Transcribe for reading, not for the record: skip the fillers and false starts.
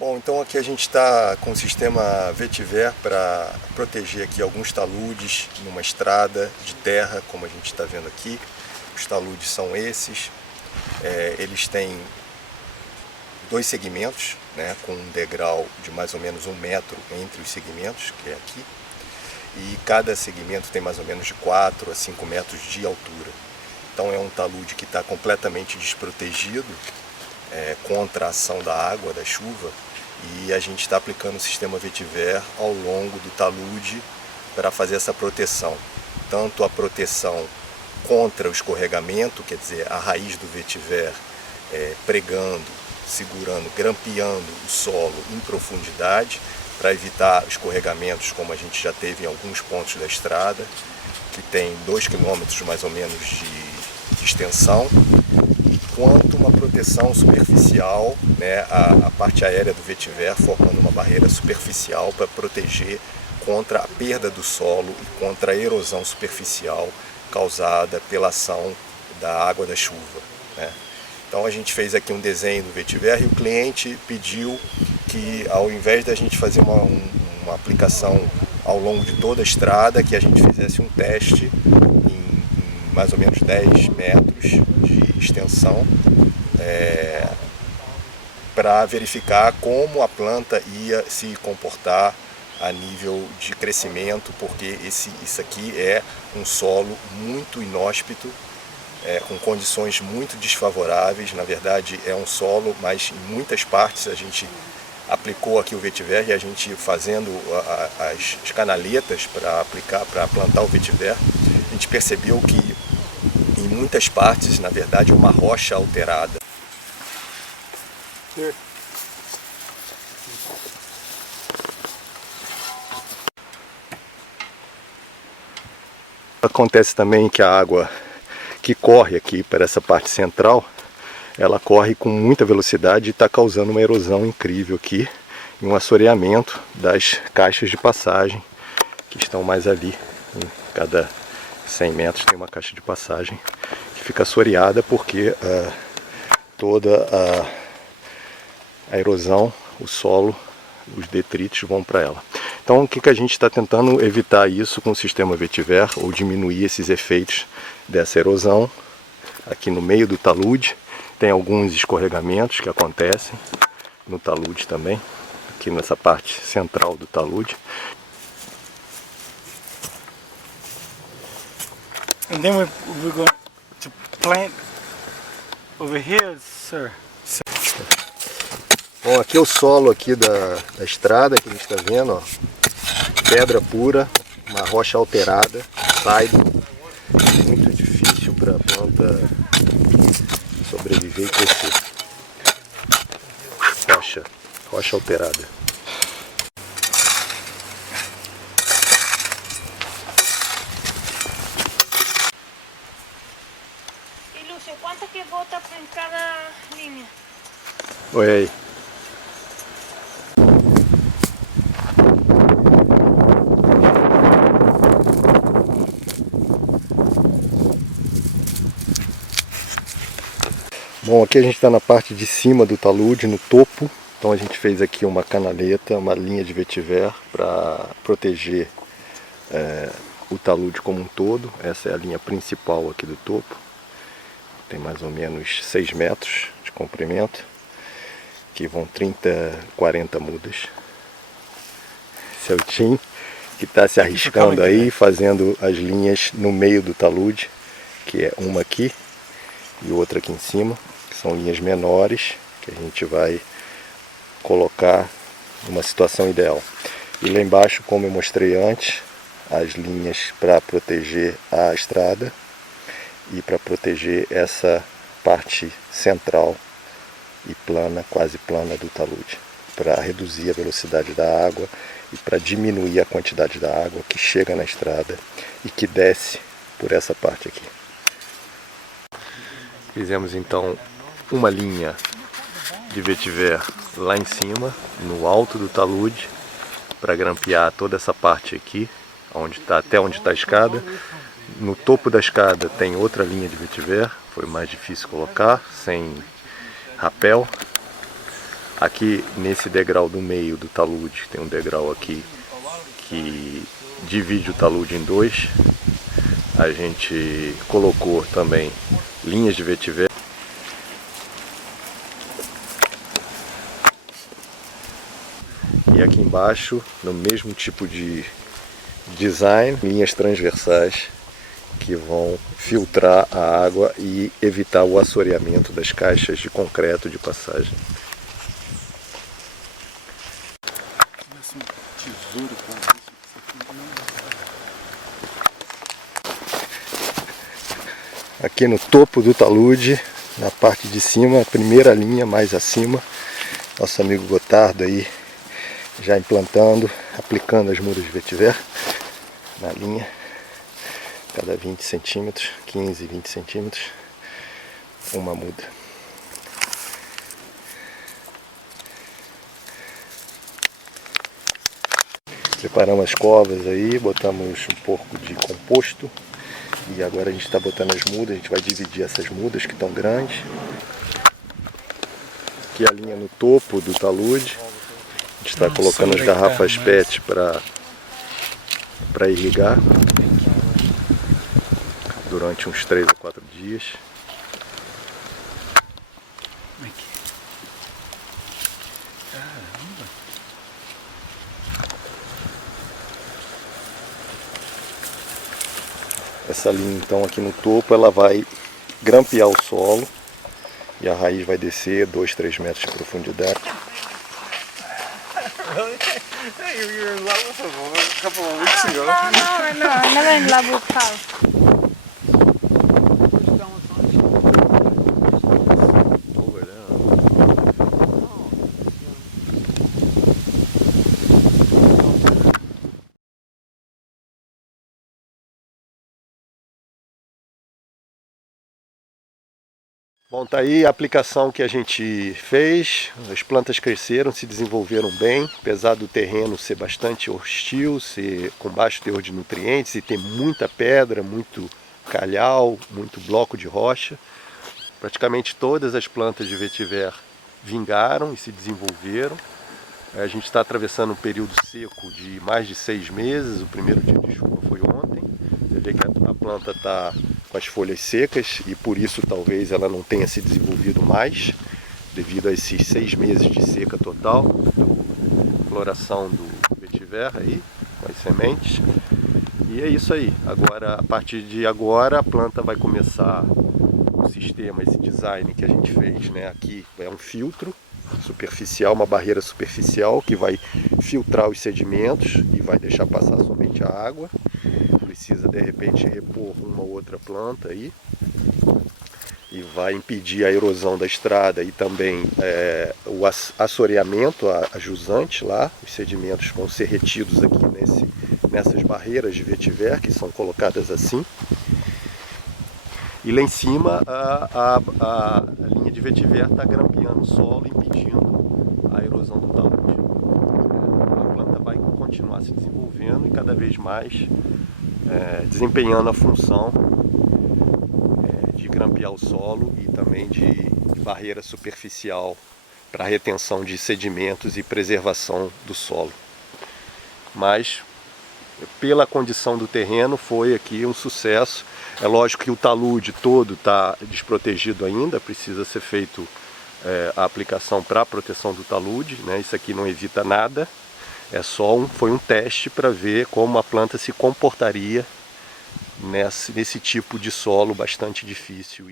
Bom, então aqui a gente está com o sistema Vetiver para proteger aqui alguns taludes numa estrada de terra, como a gente está vendo aqui. Os taludes são esses. Eles têm dois segmentos, né, com um degrau de mais ou menos 1 metro entre os segmentos, que é aqui. E cada segmento tem mais ou menos de 4 a 5 metros de altura. Então é um talude que está completamente desprotegido contra a ação da água, da chuva, e a gente está aplicando o sistema Vetiver ao longo do talude para fazer essa proteção. Tanto a proteção contra o escorregamento, quer dizer, a raiz do Vetiver pregando, segurando, grampeando o solo em profundidade, para evitar escorregamentos como a gente já teve em alguns pontos da estrada, que tem 2 km mais ou menos de extensão, quanto uma proteção superficial, né, a parte aérea do Vetiver formando uma barreira superficial para proteger contra a perda do solo e contra a erosão superficial causada pela ação da água da chuva, né. Então a gente fez aqui um desenho do Vetiver e o cliente pediu que, ao invés da gente fazer uma aplicação ao longo de toda a estrada, que a gente fizesse um teste em mais ou menos 10 metros de extensão, para verificar como a planta ia se comportar a nível de crescimento, porque isso aqui é um solo muito inóspito, com condições muito desfavoráveis. Na verdade é um solo, mas em muitas partes a gente aplicou aqui o Vetiver, e a gente fazendo as canaletas para plantar o Vetiver, a gente percebeu que em muitas partes, na verdade, é uma rocha alterada. Acontece também que a água que corre aqui para essa parte central, ela corre com muita velocidade e está causando uma erosão incrível aqui, e um assoreamento das caixas de passagem que estão mais ali. Em cada 100 metros tem uma caixa de passagem que fica assoreada porque toda a erosão, o solo, os detritos vão para ela. Então o que a gente está tentando evitar isso com o sistema Vetiver, ou diminuir esses efeitos dessa erosão. Aqui no meio do talude tem alguns escorregamentos que acontecem no talude também, aqui nessa parte central do talude. And then we're going to plant over here, sir. Bom, aqui é o solo aqui da estrada que a gente está vendo, ó. Pedra pura, uma rocha alterada, saido, muito difícil para a planta sobreviver e crescer. Rocha alterada. E Lúcio, quanto que bota em cada linha? Oi aí. Bom, aqui a gente está na parte de cima do talude, no topo. Então a gente fez aqui uma canaleta, uma linha de Vetiver para proteger o talude como um todo. Essa é a linha principal aqui do topo. Tem mais ou menos 6 metros de comprimento, que vão 30, 40 mudas. Esse é o Tim, que está se arriscando aí, fazendo as linhas no meio do talude, que é uma aqui e outra aqui em cima, que são linhas menores, que a gente vai colocar numa situação ideal. E lá embaixo, como eu mostrei antes, as linhas para proteger a estrada e para proteger essa parte central e plana, quase plana do talude, para reduzir a velocidade da água e para diminuir a quantidade da água que chega na estrada e que desce por essa parte aqui. Fizemos então uma linha de Vetiver lá em cima, no alto do talude, para grampear toda essa parte aqui, até onde está a escada. No topo da escada tem outra linha de Vetiver, foi mais difícil colocar, sem rapel. Aqui nesse degrau do meio do talude, tem um degrau aqui que divide o talude em dois. A gente colocou também linhas de vetiver. E aqui embaixo, no mesmo tipo de design, linhas transversais que vão filtrar a água e evitar o assoreamento das caixas de concreto de passagem. Aqui no topo do talude, na parte de cima, a primeira linha mais acima, nosso amigo Gotardo aí já implantando, aplicando as mudas de vetiver na linha, cada 20 centímetros, 15, 20 centímetros, uma muda. Preparamos as covas aí, botamos um pouco de composto e agora a gente está botando as mudas, a gente vai dividir essas mudas que estão grandes. Aqui a linha no topo do talude, a gente está colocando as garrafas PET para irrigar durante uns 3 a 4 dias. Essa linha então aqui no topo, ela vai grampear o solo e a raiz vai descer 2, 3 metros de profundidade. You were in love with him a couple of weeks ago. No, I'm never in love with cows. Bom, tá aí a aplicação que a gente fez, as plantas cresceram, se desenvolveram bem, apesar do terreno ser bastante hostil, ser com baixo teor de nutrientes e ter muita pedra, muito calhau, muito bloco de rocha. Praticamente todas as plantas de vetiver vingaram e se desenvolveram. A gente está atravessando um período seco de mais de 6 meses, o primeiro dia de chuva foi ontem. Você vê que a planta está com as folhas secas e por isso talvez ela não tenha se desenvolvido mais, devido a esses 6 meses de seca total, da floração do vetiver aí, com as sementes. E é isso aí. Agora, a partir de agora, a planta vai começar o sistema, esse design que a gente fez, né? Aqui é um filtro superficial, uma barreira superficial que vai filtrar os sedimentos e vai deixar passar somente a água. Precisa de repente repor uma ou outra planta aí e vai impedir a erosão da estrada e também o assoreamento, a jusante lá. Os sedimentos vão ser retidos aqui nessas barreiras de vetiver que são colocadas assim. E lá em cima a linha de vetiver está grampeando o solo, impedindo a erosão do talude. A planta vai continuar se desenvolvendo e cada vez mais desempenhando a função de grampear o solo e também de barreira superficial para retenção de sedimentos e preservação do solo. Mas pela condição do terreno foi aqui um sucesso. É lógico que o talude todo está desprotegido ainda, precisa ser feito a aplicação para a proteção do talude, né? Isso aqui não evita nada, foi um teste para ver como a planta se comportaria nesse tipo de solo bastante difícil.